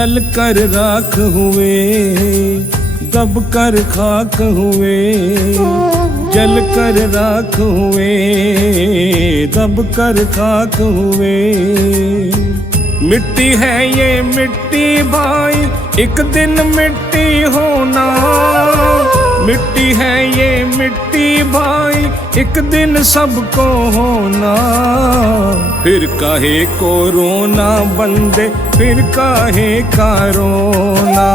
जल कर राख हुए, दब कर खाक हुए, जल कर राख हुए, दब कर खाक हुए। मिट्टी है ये मिट्टी भाई, एक दिन मिट्टी होना। मिट्टी है ये मिट्टी भाई, एक दिन सबको होना। फिर काहे को रोना बंदे, फिर काहे का रोना।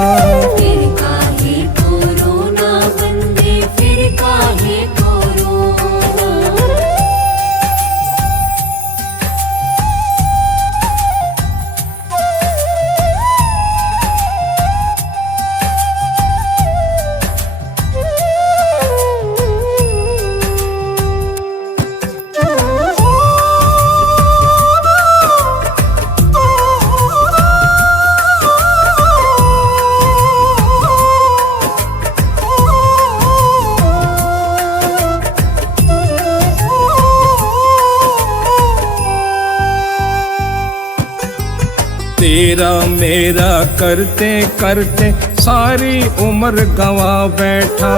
फिर काहे को रोना बंदे, फिर काहे को रोना। तेरा मेरा करते करते सारी उम्र गवा बैठा।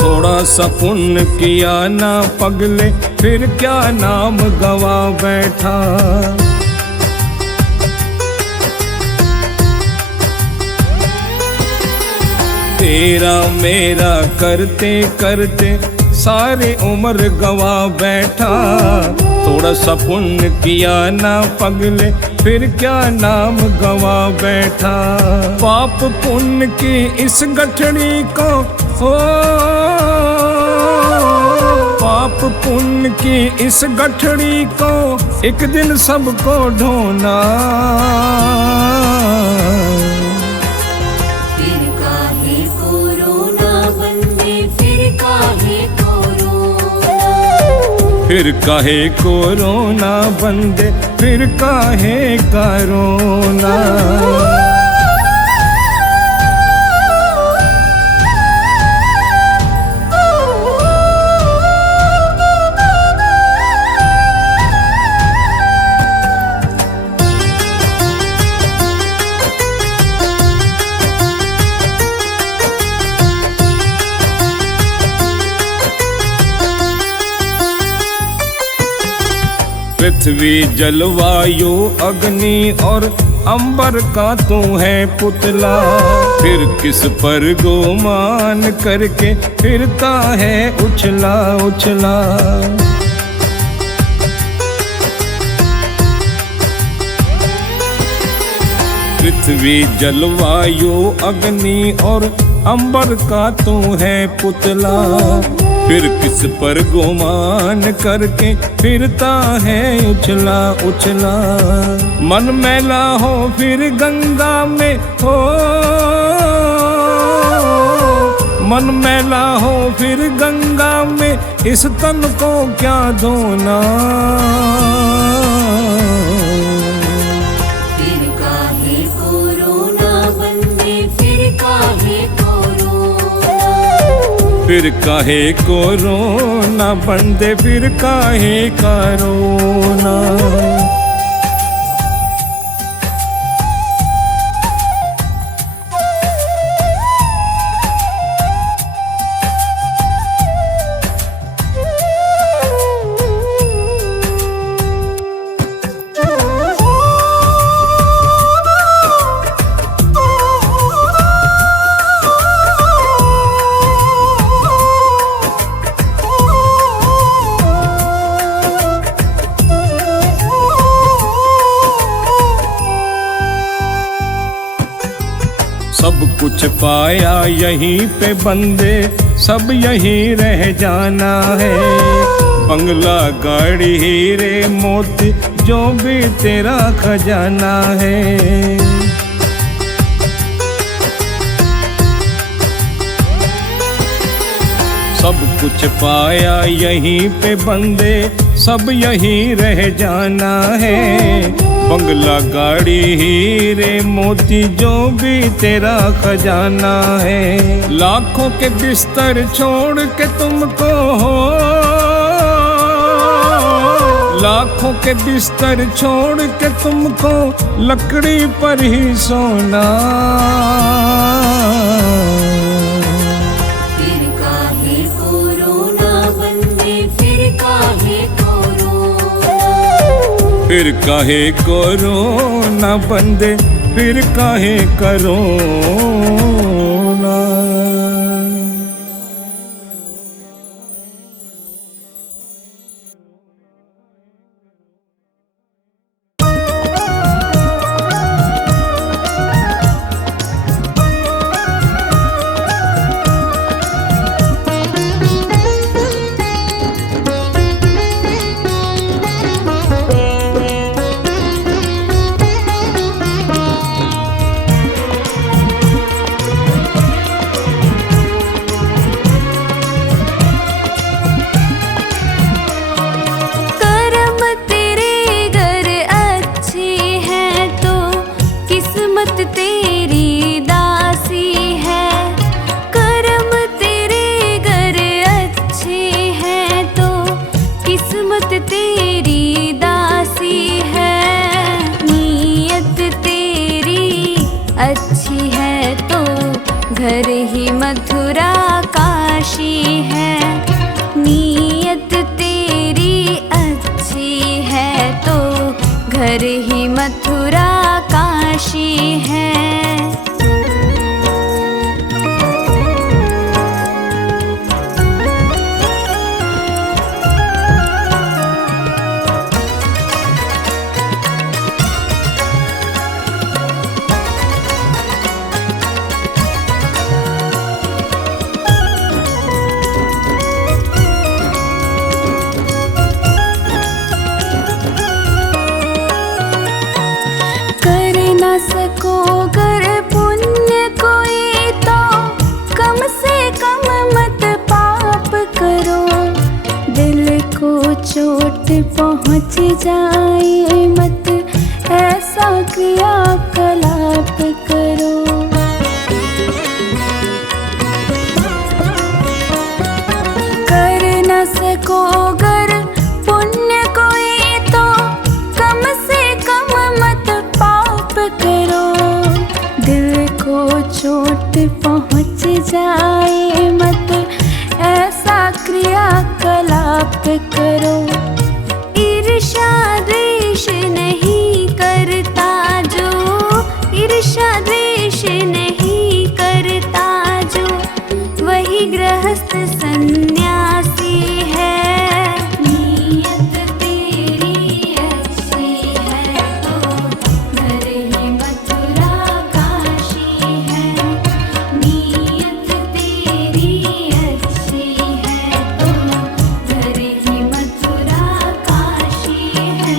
थोड़ा सा पुण्य किया ना पगले, फिर क्या नाम गवा बैठा। तेरा मेरा करते करते सारी उम्र गवा बैठा। थोड़ा सा पुण्य किया ना पगले, फिर क्या नाम गवा बैठा। पाप पुण्य की इस गठड़ी को हो, पाप पुण्य की इस गठड़ी को एक दिन सबको ढोना। फिर काहे को रोना बंदे, फिर काहे को रोना। फिर काहे को रोना बंदे, फिर काहे का रोना। पृथ्वी जलवायु अग्नि और अंबर का तू है पुतला। फिर किस पर गुमान करके फिरता है उछला उछला। पृथ्वी जलवायु अग्नि और अंबर का तू है पुतला। फिर किस पर गुमान करके फिरता है उछला उछला। मन मैला हो फिर गंगा में हो, मन मैला हो फिर गंगा में, इस तन को क्या धोना। फिर काहे को रोना बंदे, फिर काहे को रोना। फिर काहे को रोना बंदे, फिर काहे का रोना। सब कुछ पाया यहीं पे बंदे, सब यहीं रह जाना है। बंगला गाड़ी हीरे मोती जो भी तेरा खजाना है। सब कुछ पाया यहीं पे बंदे, सब यहीं रह जाना है। बंगला गाड़ी हीरे मोती जो भी तेरा खजाना है। लाखों के बिस्तर छोड़ के तुमको हो, लाखों के बिस्तर छोड़ के तुमको लकड़ी पर ही सोना। फिर काहे कोरोना बंदे, फिर काहे कोरोना। फिर काहे कोरोना बंदे, फिर काहे कोरोना। अच्छी है तो घर ही मथुरा काशी है। नीयत तेरी अच्छी है तो घर ही मथुरा काशी है। सको कर पुण्य कोई तो कम से कम मत पाप करो। दिल को चोट पहुँच जाए मत ऐसा क्रियाकलाप करो। कर न सको गर पुण्य कोई तो कम से कम मत पाप करो। दिल को चोट पहुँच जाए मत ऐसा क्रियाकलाप करो। ईर्ष्या द्वेष नहीं करता जो, ईर्ष्या द्वेष नहीं करता जो, वही गृहस्थ सन्यासी है। नीयत तेरी अच्छी है तो घर ही मथुरा काशी है। नीयत तेरी अच्छी है तो घर ही मथुरा काशी है।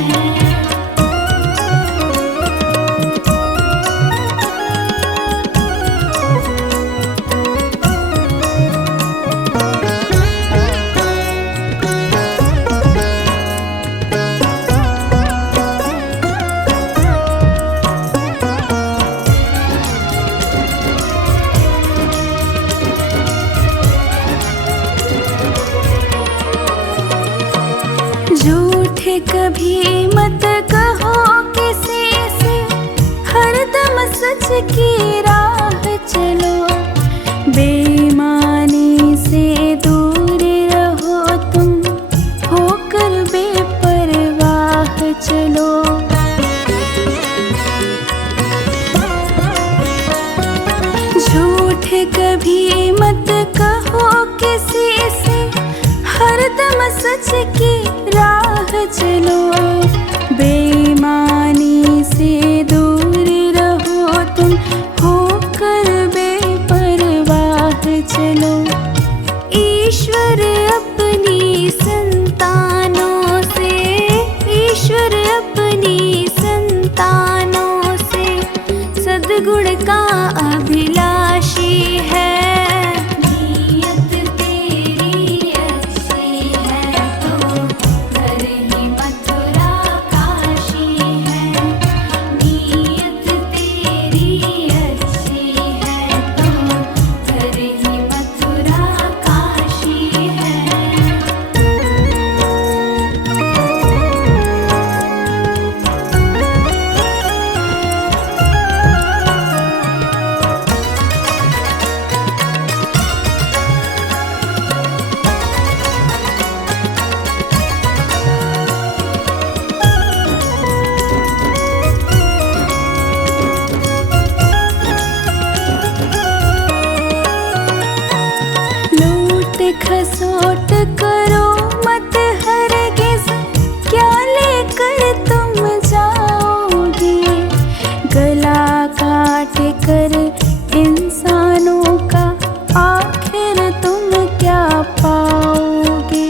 झूठ कभी मत कहो किसी से, हरदम सच की राह चलो। बेईमानी से दूर रहो तुम, होकर बेपरवाह चलो। झूठ कभी मत कहो किसी से, हरदम सच की राह चलो। बेईमानी से दूर रहो तुम, होकर बेपरवाह चलो। ईश्वर अपनी संतानों से, ईश्वर अपनी संतानों से सद्गुण का अभिलाषी है। नीयत तेरी अच्छी है तो घर ही मथुरा काशी है। नीयत तेरी अच्छी है तो घर ही मथुरा काशी है। खसोट करो मत हरगिज़, क्या लेकर तुम जाओगे। गला काट कर इंसानों का आखिर तुम क्या पाओगे।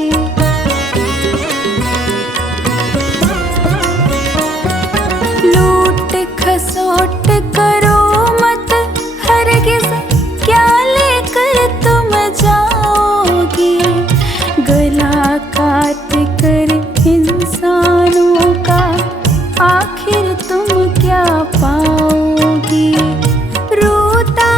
लूट खसोट करो मत हरगिज़, क्या लेकर तुम जाओगे। गला काट कर इंसानों का आखिर तुम क्या पाओगे। रोता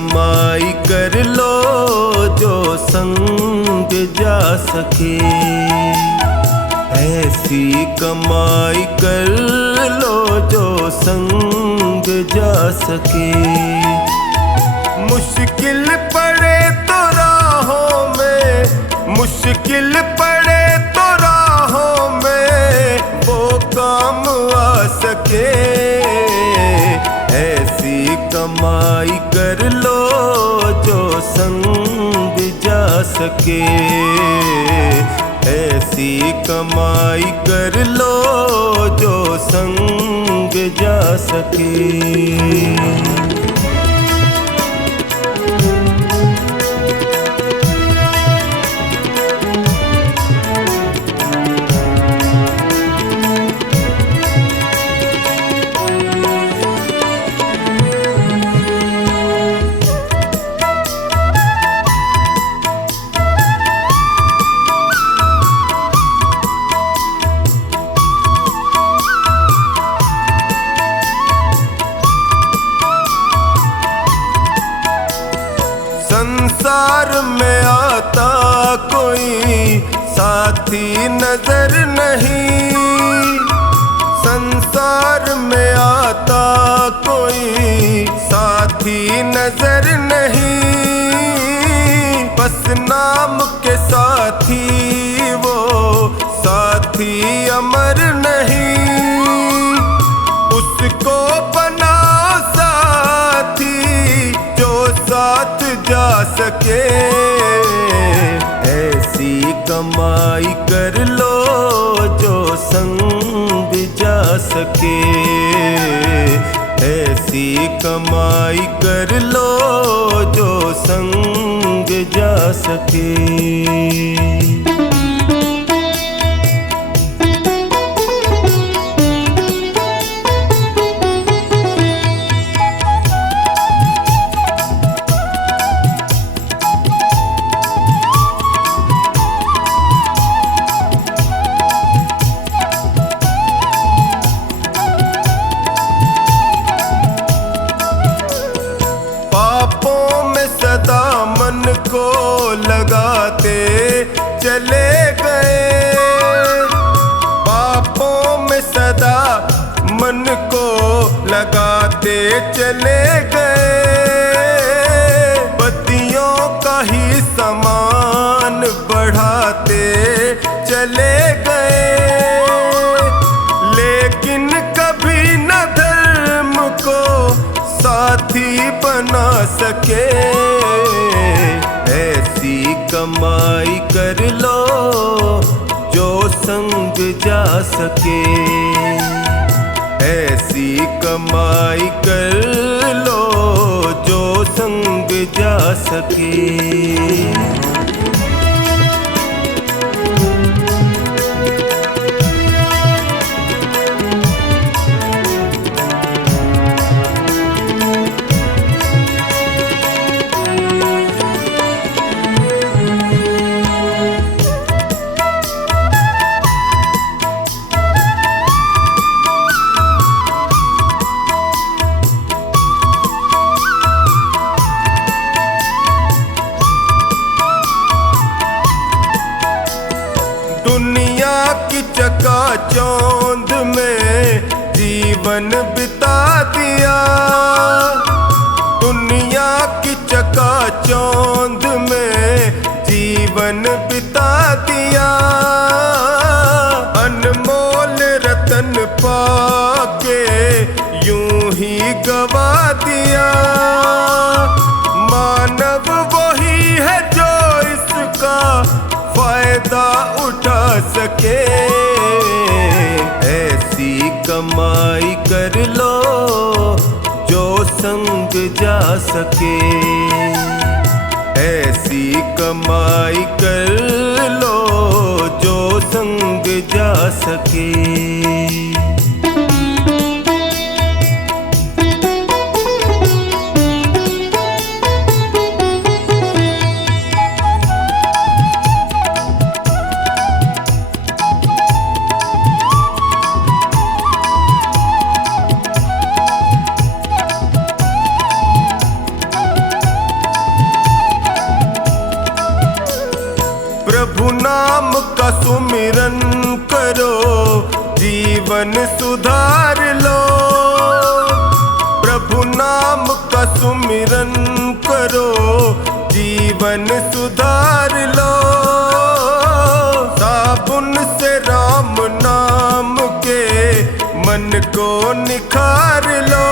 कमाई कर लो जो संग जा सके, ऐसी कमाई कर लो जो संग जा सके। मुश्किल पड़े तो राहों में, मुश्किल पड़े तो राहों में वो काम आ सके, ऐसी कमाई कर लो जो संग जा सके, ऐसी कमाई कर लो जो संग जा सके। संसार में आता कोई साथी नजर नहीं, संसार में आता कोई साथी नजर नहीं, बस नाम के साथी वो साथी अमर नहीं, उसको बनाओ साथी जो साथ जा सके, ऐसी कमाई कर लो जो संग जा सके, ऐसी कमाई कर लो जो संग जा सके। पापों में सदा मन को लगाते चले गए, पापों में सदा मन को लगाते चले गए, बत्तियों का ही समान बढ़ाते चले गए, लेकिन कभी न धर्म को साथी बना सके, ऐसी कमाई कर लो जो संग जा सके, ऐसी कमाई कर लो जो संग जा सके। दुनिया की चकाचौंध में जीवन बिता दिया, दुनिया की चकाचौंध में जीवन बिता दिया, अनमोल रतन पाके यूं ही गवा दिया, मानव वही है जो इसका फायदा उठा सके, ऐसी कमाई कर लो जो संग जा सके, ऐसी कमाई कर लो जो संग जा सके। सुमिरन करो जीवन सुधार लो। प्रभु नाम का सुमिरन करो जीवन सुधार लो। साबुन से राम नाम के मन को निखार लो।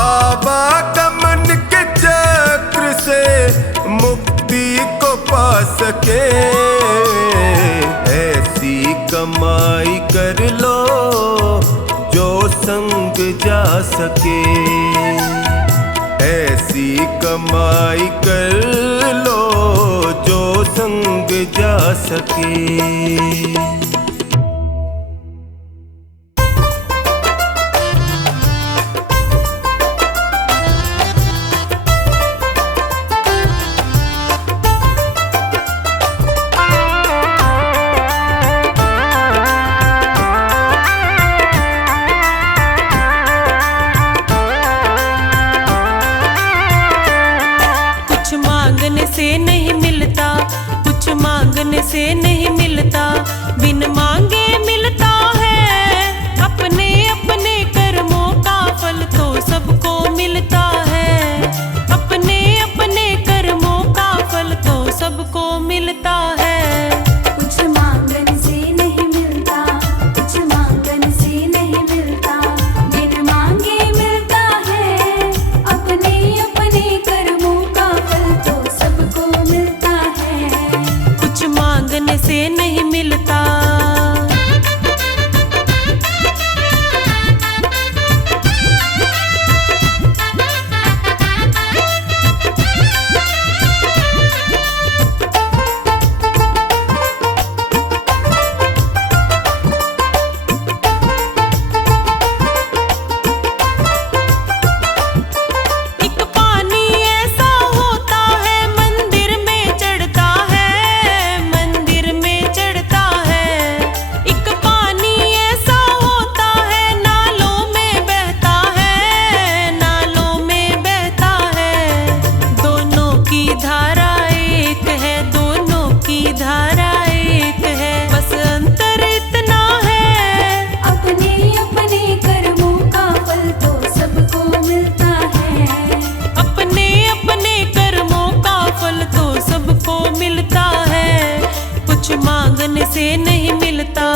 आवागमन के चक्र से मुक्ति को पा सके ऐसी कमाई कर लो जो संग जा सके। ऐसी कमाई कर लो जो संग जा सके। से नहीं मिलता, कुछ मांगने से नहीं मिलता, बिन मांगे मिलता है। अपने अपने कर्मों का फल तो सबको मिलता है। अपने अपने कर्मों का फल तो सबको मिलता है। कुछ मांगने से नहीं मिलता, कुछ मांगने से नहीं मिलता, बिन मांगे मिलता है। अपने अपने कर्मों का फल तो सबको मिलता है। कुछ मांगने से नहीं मिलता। मांगने से नहीं मिलता।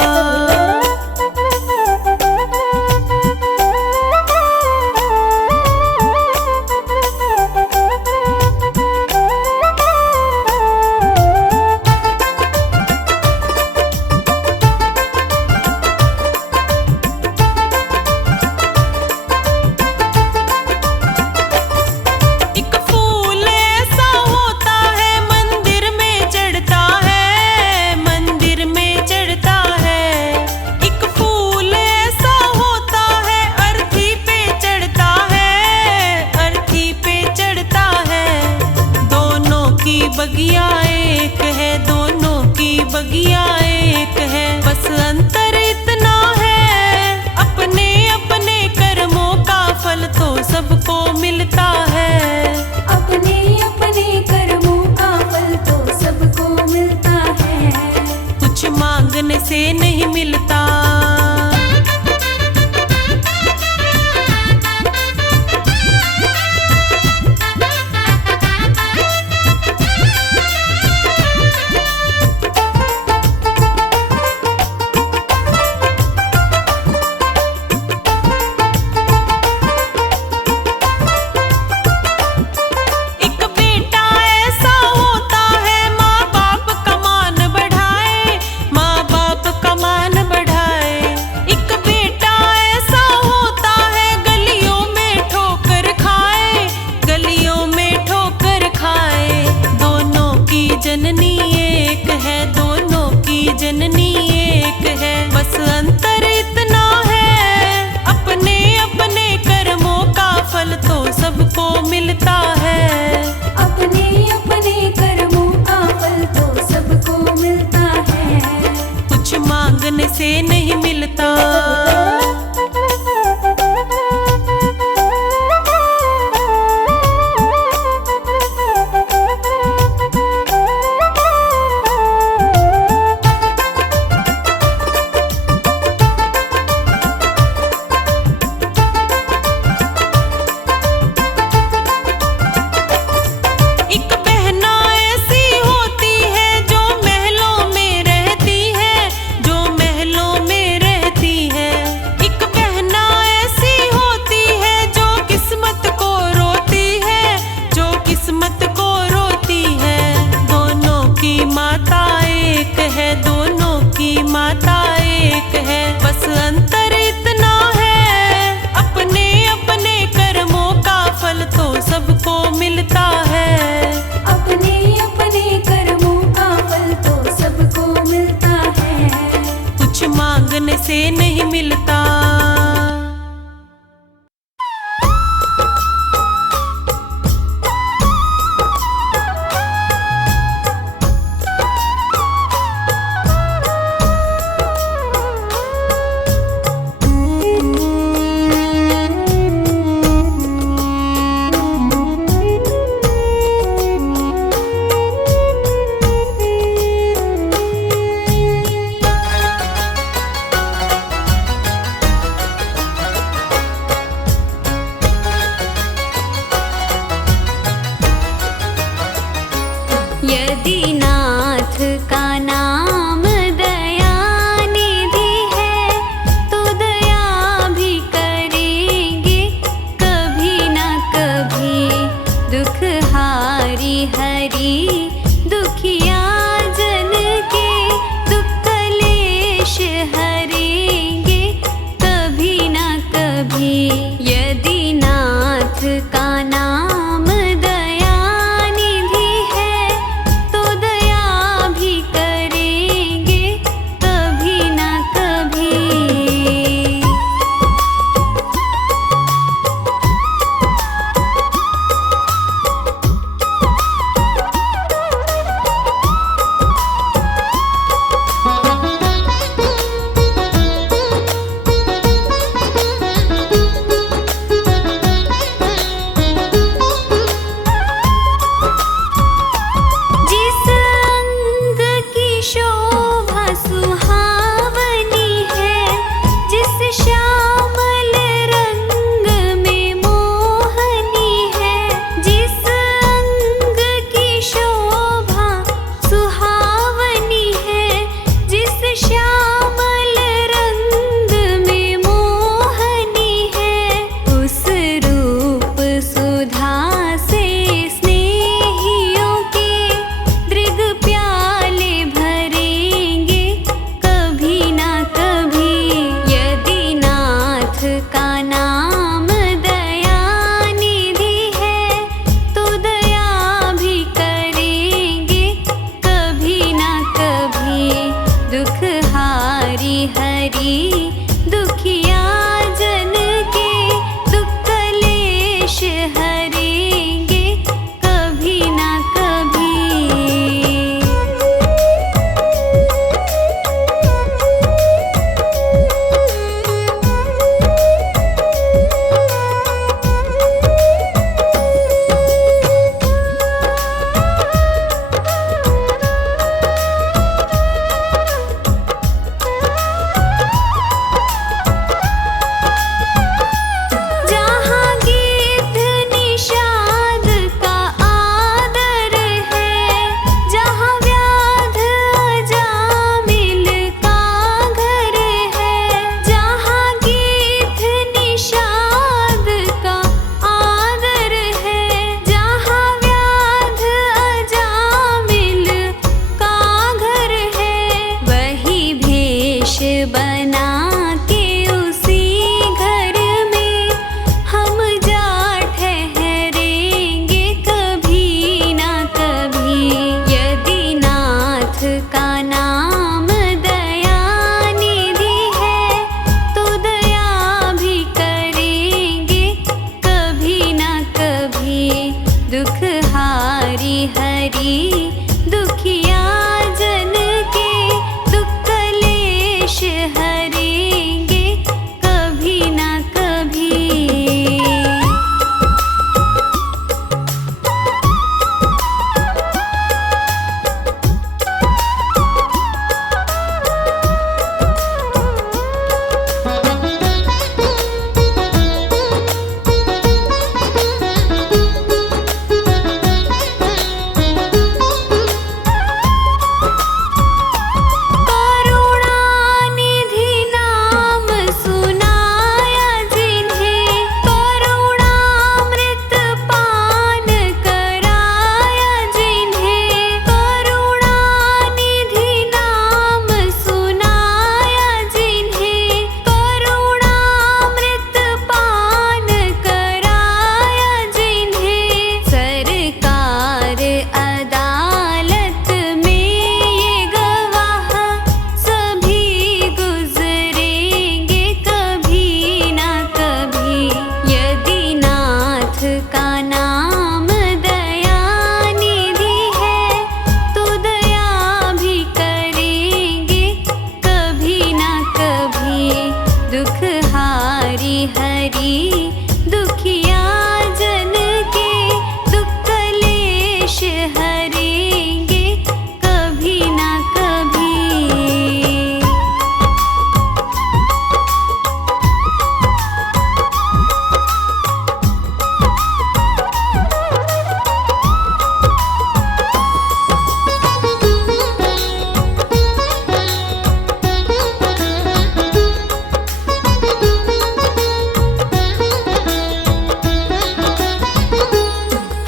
बगिया एक है, दोनों की बगिया एक है, बस अंतर इतना है। अपने अपने कर्मों का फल तो सबको मिलता है। अपने अपने कर्मों का फल तो सबको मिलता है। कुछ मांगने से नहीं मिलता। जननी एक है, दोनों की जननी एक है, बस अंतर इतना है। अपने अपने कर्मों का फल तो सबको मिलता है। अपने अपने कर्मों का फल तो सबको मिलता है। कुछ मांगने से नहीं मिलता। हरी दुखिया जन के दुख कलेश हरेंगे कभी ना कभी। जहाँ गीत निषाद का आदर है, जहाँ व्याध अजामिल का घर है। जहाँ गीत निषाद का आदर है, जहाँ व्याध अजामिल का घर है। वही भेष बना के उसी घर में हम जा ठहरेंगे कभी ना कभी। यदि नाथ का नाम दयानिधि है तो दया भी करेंगे कभी ना कभी। दुख हारी हरी दुखिया जन के दुख कलेश हरेंगे कभी ना कभी। करुणानिधि नाम सुनाया जिन्हें, करुणामृत पान कराया जिन्हें। करुणानिधि नाम सुनाया जिन्हें, करुणामृत पान कराया जिन्हें। सरकार अदालत में ये गवाह सभी गुजरेंगे कभी ना कभी। यदि नाथ का नाम दयानिधि है तो दया भी करेंगे कभी ना कभी। दुख हारी हरी दुखिया जन के दुख कलेश हरेंगे कभी ना कभी।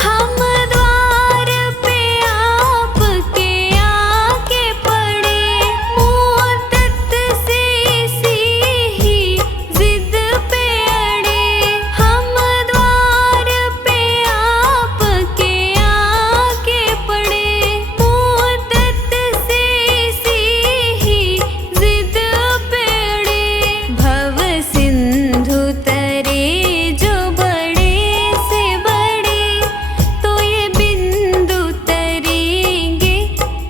हम द्वार पे आपके आके पड़े, मुद्दत से इसी ही जिद पे अड़े। हम द्वार पे आपके आके पड़े, मुद्दत से इसी ही जिद पे अड़े। भव सिंधु तरे जो बड़े से बड़े, तो ये बिंदु तरेंगे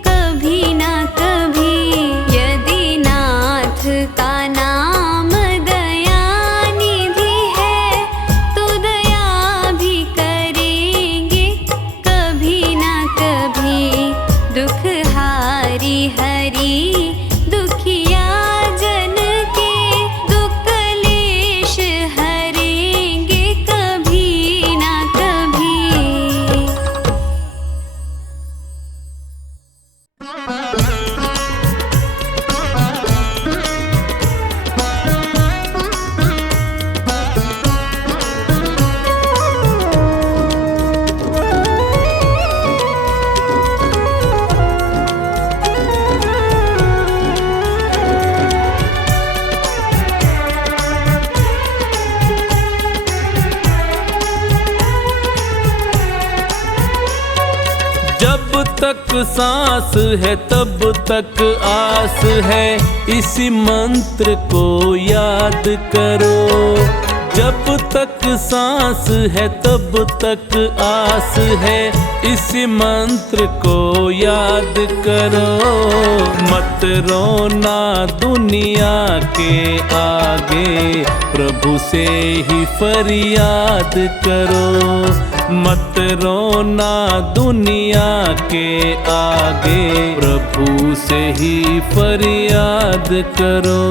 कभी ना कभी। यदि नाथ का नाम दयानिधि है तो दया भी करेंगे कभी ना कभी। दुख हारी हरी दुखिया जन के दुख कलेश हरेंगे कभी ना कभी। सांस है तब तक आस है, इसी मंत्र को याद करो। जब तक सांस है तब तक आस है, इसी मंत्र को याद करो। मत रोना दुनिया के आगे, प्रभु से ही फरियाद करो। मत रोना दुनिया के आगे, प्रभु से ही फरियाद करो।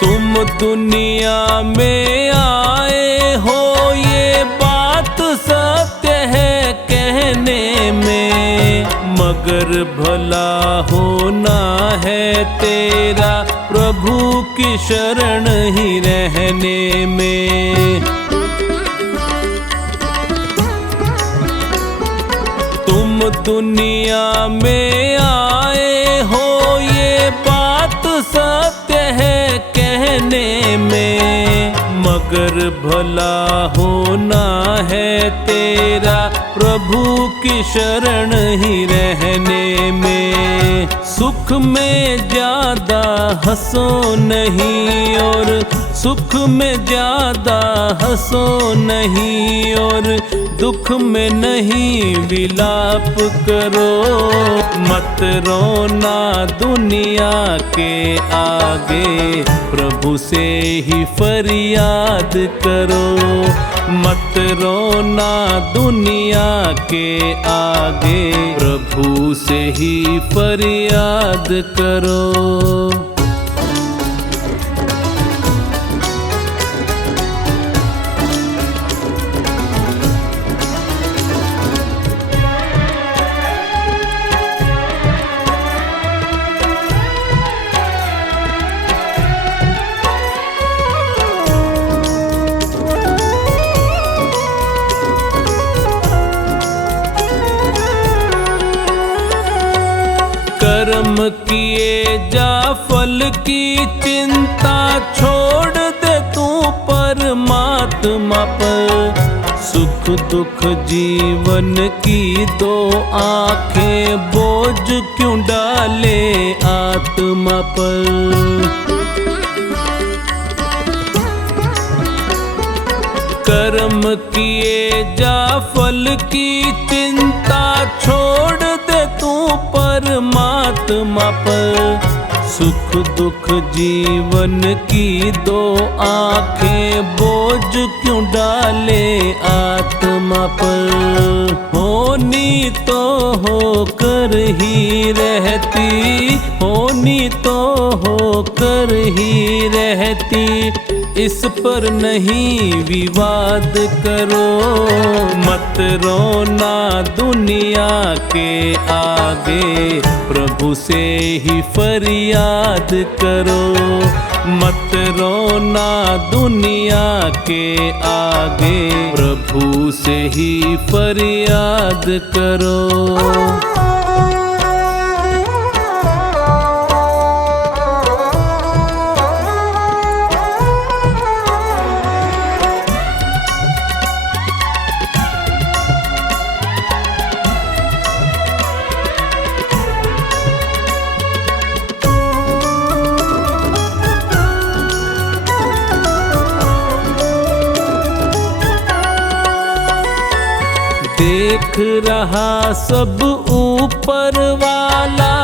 तुम दुनिया में आए हो, ये बात सत्य है कहने में, मगर भला होना है तेरा प्रभु की शरण ही रहने में। तुम दुनिया में आए हो, ये बात सत्य है कहने में, मगर भला होना है तेरा प्रभु की शरण ही रहने में। सुख में ज्यादा हंसो नहीं और सुख में ज्यादा हंसो नहीं, और दुख में नहीं विलाप करो। मत रोना दुनिया के आगे, प्रभु से ही फरियाद करो। मत रोना दुनिया के आगे, प्रभु से ही फरियाद करो। कर्म किए जा फल की चिंता, छोड़ दे तू परमात्मा पर। सुख दुख जीवन की दो आंखें, बोझ क्यों डाले आत्मा पर। कर्म किए जा फल की चिंता, छोड़ दे तू परमात्मा पर। सुख दुख जीवन की दो आंखें, बोझ क्यों डाले आत्मा पर। होनी तो होकर ही रहती, होनी तो होकर ही रहती, इस पर नहीं विवाद करो। मत रोना दुनिया के आगे, प्रभु से ही फरियाद करो। मत रोना दुनिया के आगे, प्रभु से ही फरियाद करो। देख रहा सब ऊपर वाला,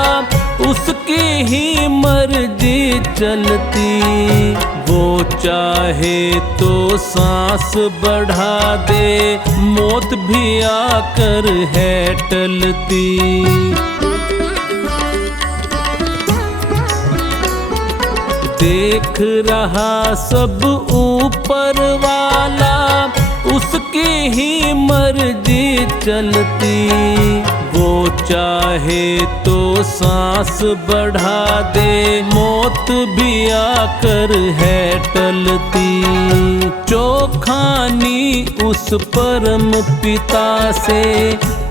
उसकी ही मर्जी चलती। वो चाहे तो सांस बढ़ा दे, मौत भी आकर है टलती। देख रहा सब ऊपर वाला, उसकी ही मर्जी चलती। वो चाहे तो सांस बढ़ा दे, मौत भी आकर है टलती। चोखानी उस परम पिता से,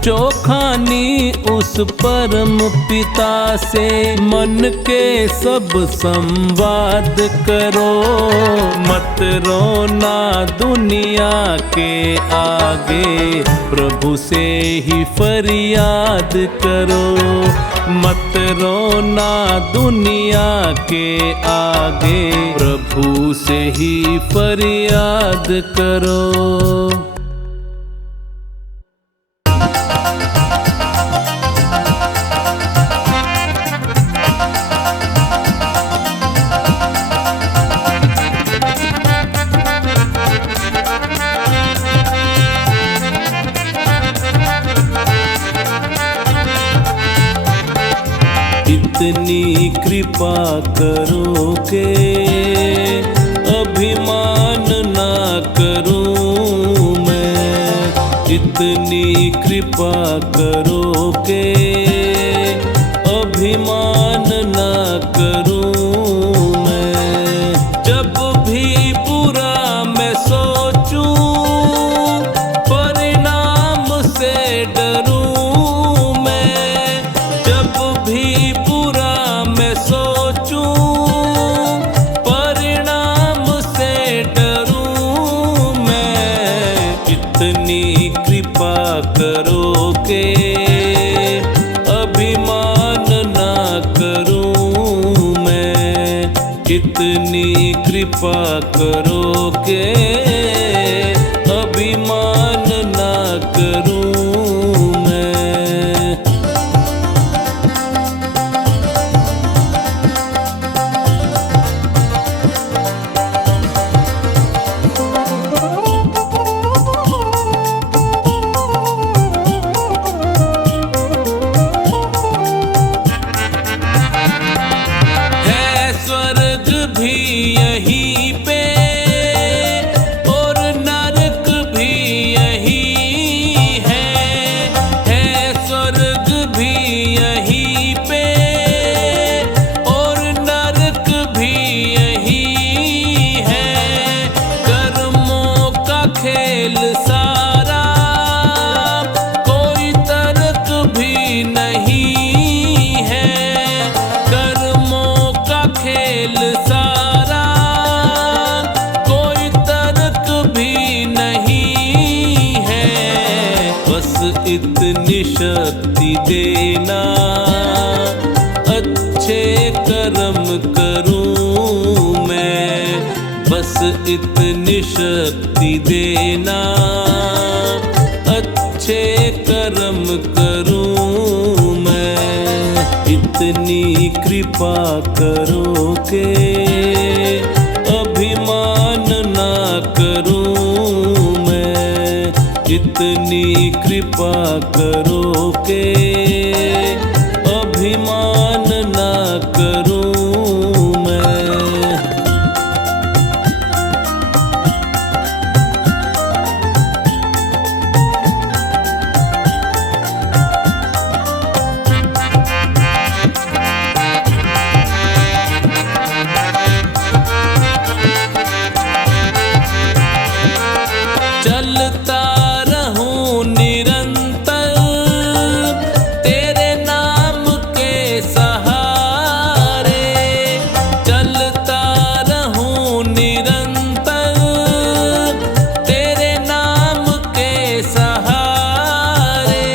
चोखानी उस परम पिता से, मन के सब संवाद करो। मत रोना दुनिया के आगे, प्रभु से ही फरियाद करो। मत रोना दुनिया के आगे, प्रभु से ही फरियाद करो। इतनी कृपा करोगे, अभिमान ना करूं मैं। इतनी कृपा करोगे, अभिमान ना करूं मैं। जब भी बुरा मैं सोचूं, परिणाम से डरूं मैं। जब भी इतनी कृपा करोगे, अभिमान ना करूं मैं। इतनी कृपा करोगे, अभिमान ना करूं मैं। यहीं पे और नरक भी यहीं है स्वर्ग भी यहीं पे और नरक भी यहीं है। कर्मों का खेल सारा, कोई तर्क भी नहीं है। कर्मों का खेल सारा, कोई तर्क भी नहीं है। बस इतनी शक्ति देना, अच्छे कर्म करूं मैं। बस इतनी शक्ति देना, अच्छे कर्म करूं मैं। इतनी कृपा करोगे, अभिमान ना करूं मैं। इतनी कृपा करोगे, अभिमान ना करूं मैं। चलता रहूं निरंतर तेरे नाम के सहारे। चलता रहूं निरंतर तेरे नाम के सहारे।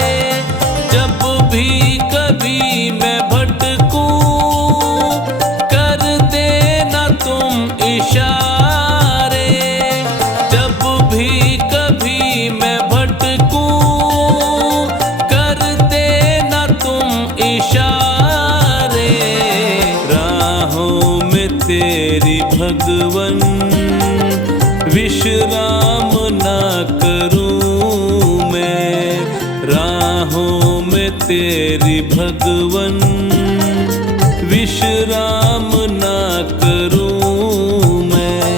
जब भी कभी मैं भटकूं, कर देना तुम इशारे। जब भी कभी मैं भटकूं, कर देना तुम इशारे। राहों में तेरी भगवन, विश्राम ना करूं मैं। राहों में तेरी भगवन, विश्राम ना करूं मैं।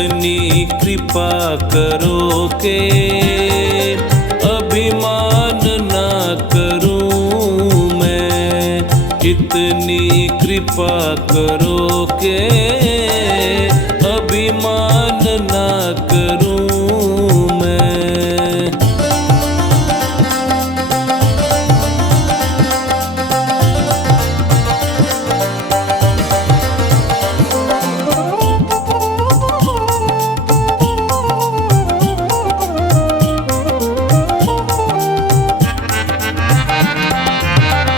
इतनी कृपा करो के अभिमान ना करूं मैं, इतनी कृपा करो के अभिमान ना करूं मैं।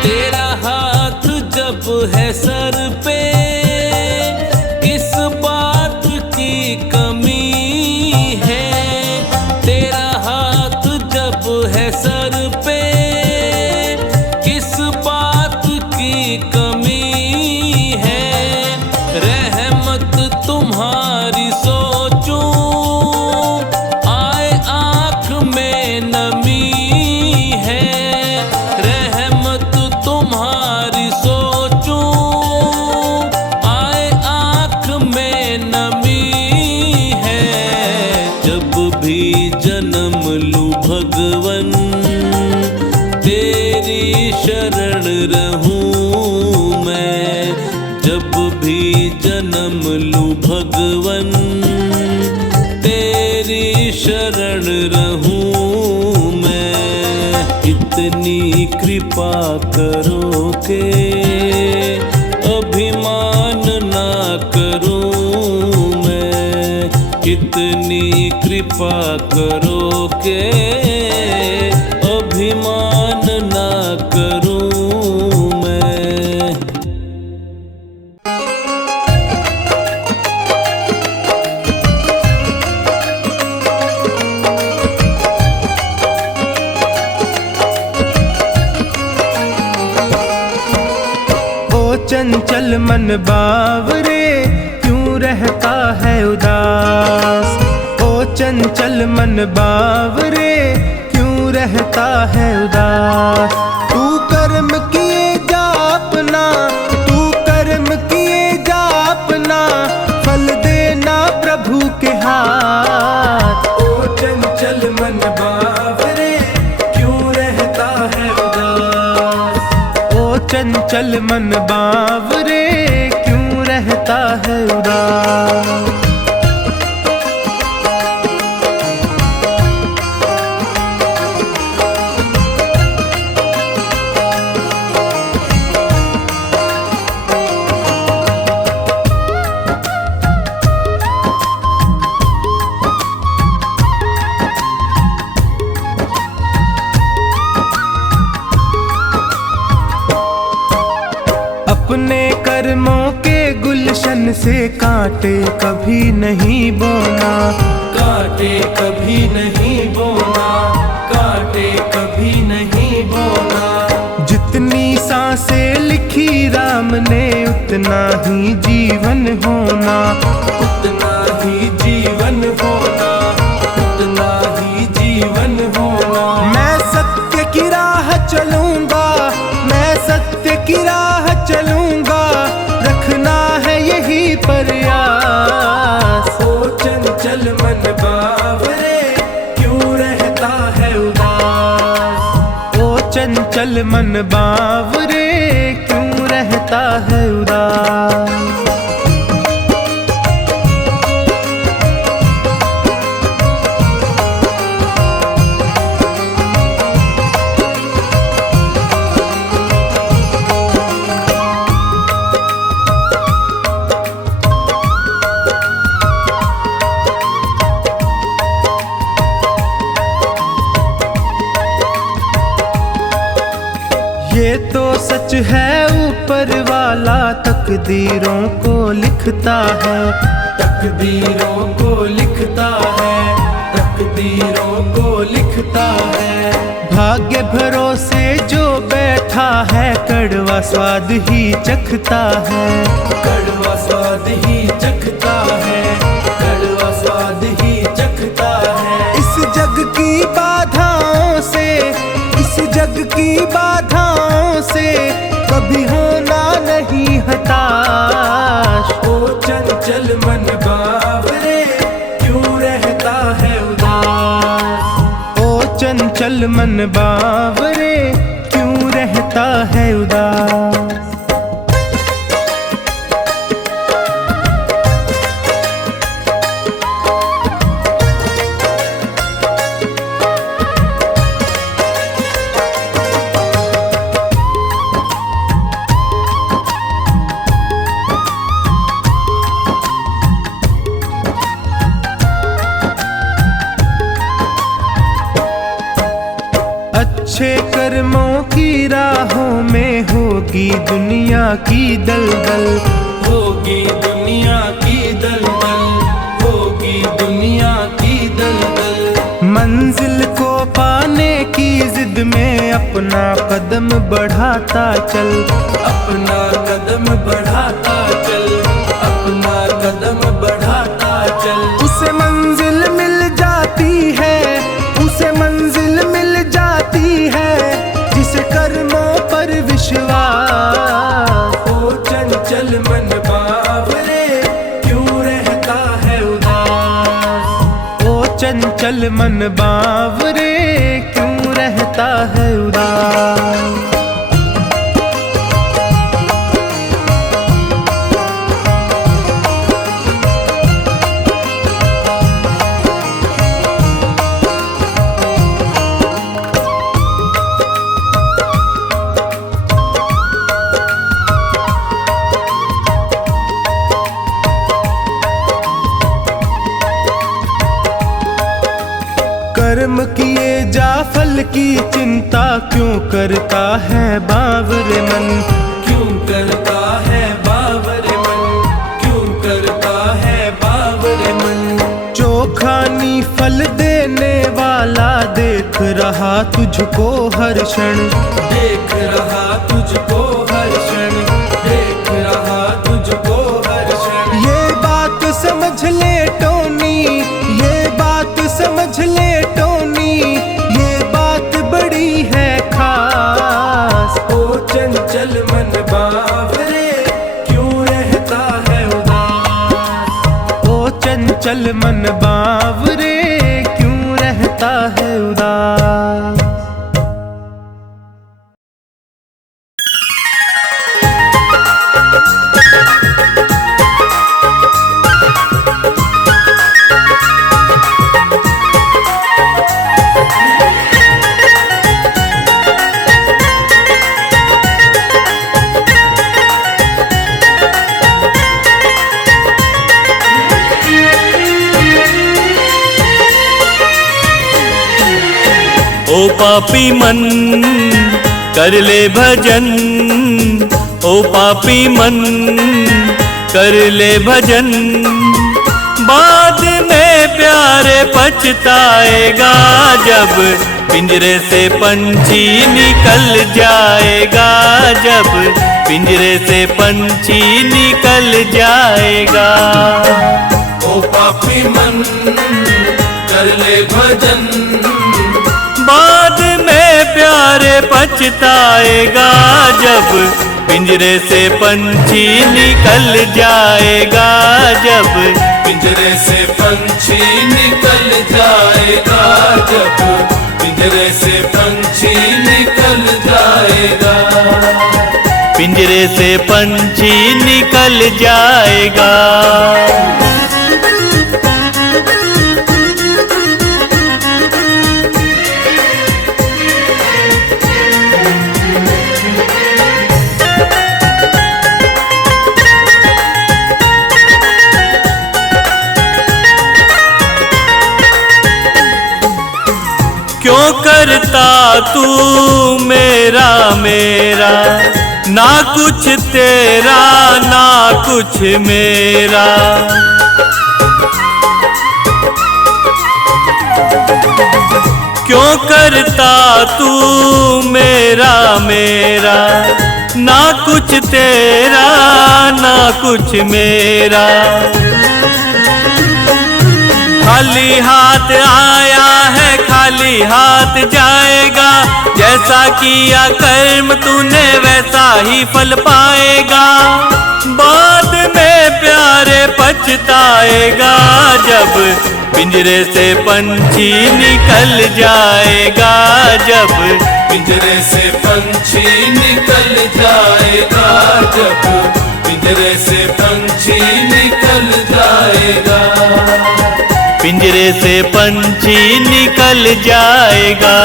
तेरा हाथ जब है सर पे, किस बात की कमी है। तेरा हाथ जब है सर पे, किस बात की कमी है। रहमत तुम्हारी सोचूं, आए आँख में नमी है। रहमत तुम्हारी सोचूं, आए आँख में नमी है। जब भी जन्म लूं भगवन, तेरी शरण रहूं मैं। जब भी जन्म लूं भगवन, तेरी शरण रहूं मैं। इतनी कृपा करो के अभिमान ना करूं मैं, इतनी कृपा करो के अभिमान ना करूं मैं। चंचल मन बावरे क्यों रहता है उदास। ओ चंचल मन बावरे क्यों रहता है उदास। तू कर्म किए जा अपना, तू कर्म किए जा अपना, फल देना प्रभु के हाथ। ओ चंचल मन बावरे क्यों रहता है उदास। ओ चंचल मन बावरे क्यों रहता है उदास। अपने कर्मों के गुलशन से कांटे कभी नहीं बोना, कांटे कभी नहीं बोना, कांटे कभी नहीं बोना। जितनी सांसें लिखी राम ने उतना ही जीवन होना, उतना ही जीवन होना, उतना ही जीवन होना। मैं सत्य की राह चलूंगा, मैं सत्य की राह चलूंगा, रखना है यही प्रयास। ओ चंचल मन बावरे क्यों रहता है उदास। ओ चंचल मन बावरे क्यों रहता है उदास। ये तो सच है ऊपर वाला तकदीरों को लिखता है, तकदीरों को लिखता है, तकदीरों को लिखता है। भाग्य भरोसे जो बैठा है कड़वा स्वाद ही चखता है, कड़वा स्वाद ही चखता है, कड़वा स्वाद ही चखता है। इस जग की बाधाओं से, इस जग की बाधाओं से कभी होना नहीं हताश। ओ चंचल मन बावरे चंचल मन बावरे क्यों रहता है उदास। अच्छे कर्मों की राहों में होगी दुनिया की दलदल, होगी दुनिया की दलदल, होगी दुनिया की दलदल। मंजिल को पाने की जिद में अपना कदम बढ़ाता चल, अपना कदम बढ़ाता चल, अपना कदम बढ़ाता चल। उसे मंजिल मिल जाती है, उसे मंजिल मिल जाती है जिसे कर्मों पर विश्वास। ओ चंचल मन बावरे क्यों रहता है उदास। ओ चंचल मन बावरे क्यों रहता है उदास। कर्म किए जा फल की चिंता क्यों करता है बावरे मन, क्यों करता है बावरे मन, क्यों करता है बावरे मन। चोखानी फल देने वाला देख रहा तुझको हर क्षण, देख रहा तुझको हर क्षण, देख रहा तुझको हर क्षण। ये बात समझ ले टोनी, ये बात समझ ले टोनी, ये बात बड़ी है खास। ओ चंचल मन बावरे क्यों रहता है उदास। ओ चंचल मन बावरे क्यों रहता है उदास। ओ पापी मन कर ले भजन, ओ पापी मन कर ले भजन। बाद में प्यारे पछताएगा जब पिंजरे से पंछी निकल जाएगा, जब पिंजरे से पंछी निकल जाएगा। ओ पापी मन कर ले भजन, बाद में प्यारे पछताएगा जब पिंजरे से पंछी निकल जाएगा, जब पिंजरे से पंछी निकल जाएगा, जब पिंजरे से पंछी निकल जाएगा, पिंजरे से पंछी निकल जाएगा। क्यों करता तू मेरा मेरा, ना कुछ तेरा ना कुछ मेरा। क्यों करता तू मेरा मेरा, ना कुछ तेरा ना कुछ मेरा। खाली हाथ आया है खाली हाथ जाएगा, जैसा किया कर्म तूने वैसा ही फल पाएगा। बाद में प्यारे पछताएगा जब पिंजरे से पंछी निकल जाएगा जब, पिंजरे से पंछी निकल जाएगा जब, पिंजरे से पंछी निकल जाएगा, पिंजरे से पंछी निकल जाएगा।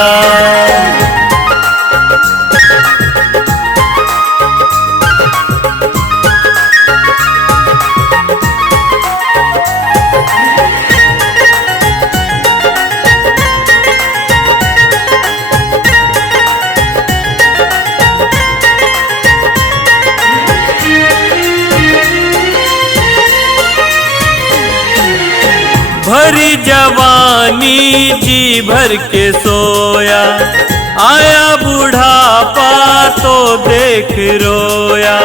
भरी जवानी जी भर के सोया, आया बुढ़ापा तो देख रोया।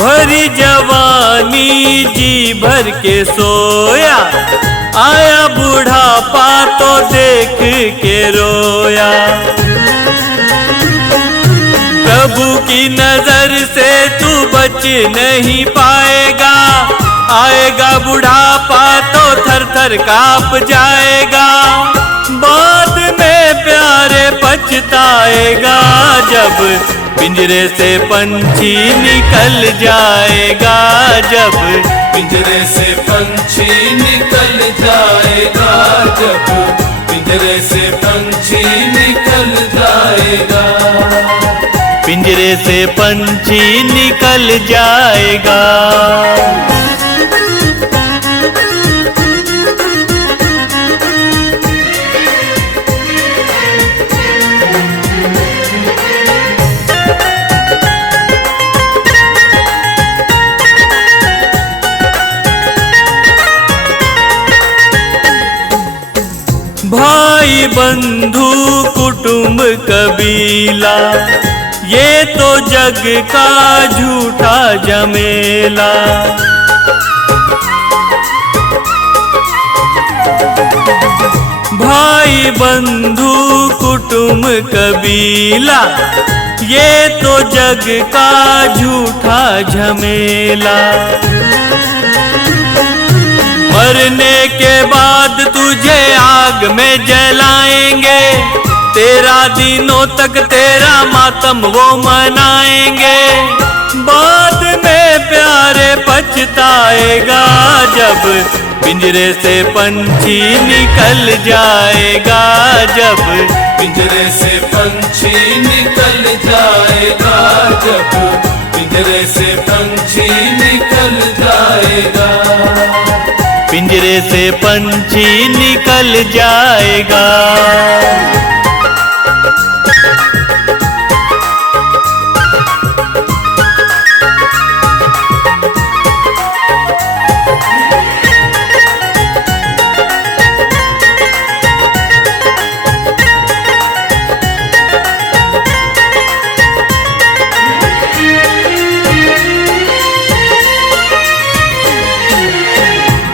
भरी जवानी जी भर के सोया, आया बुढ़ापा तो देख के रोया। प्रभु की नजर से तू बच नहीं पाएगा, आएगा बुढ़ापा तो थर थर कांप जाएगा। बाद में प्यारे पछताएगा जब, पिंजरे से पंछी निकल जाएगा जब, पिंजरे से पंछी निकल जाएगा जब, पिंजरे से पंछी निकल जाएगा, पिंजरे से पंछी निकल जाएगा। भाई बंधु कुटुंब कबीला, ये तो जग का झूठा झमेला। भाई बंधु कुटुंब कबीला, ये तो जग का झूठा झमेला। मरने के बाद तुझे आग में जलाएंगे, तेरा दिनों तक तेरा मातम वो मनाएंगे। बाद में प्यारे पछताएगा जब, पिंजरे से पंछी निकल जाएगा जब, पिंजरे से पंछी निकल जाएगा जब, पिंजरे से पंछी निकल जाएगा, पिंजरे से पंछी निकल जाएगा।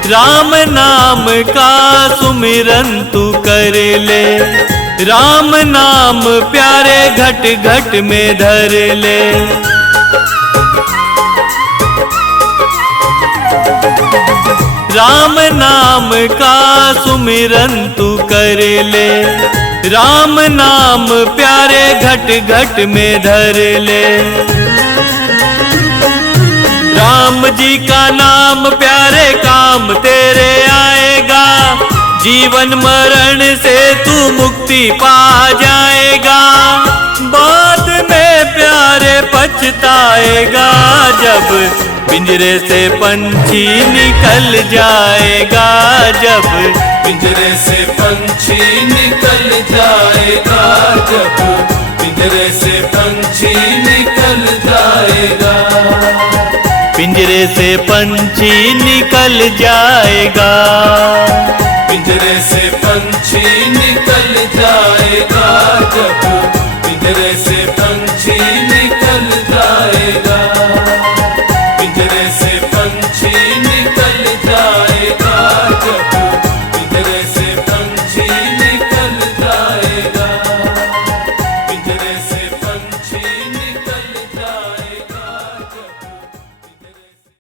राम नाम का सुमिरन तू कर ले, राम नाम प्यारे घट घट में धर ले। राम नाम का सुमिरन तू कर ले, राम नाम प्यारे घट घट में धर ले। राम जी का नाम प्यारे काम तेरे आएगा, जीवन मरण से तू मुक्ति पा जाएगा। बाद में प्यारे पछताएगा जब, पिंजरे से पंछी निकल जाएगा जब, पिंजरे से पंछी निकल जाएगा जब, पिंजरे से पंछी निकल जाएगा, पिंजरे से पंछी निकल जाएगा, पिंजरे से पंछी निकल जाएगा जब, पिंजरे से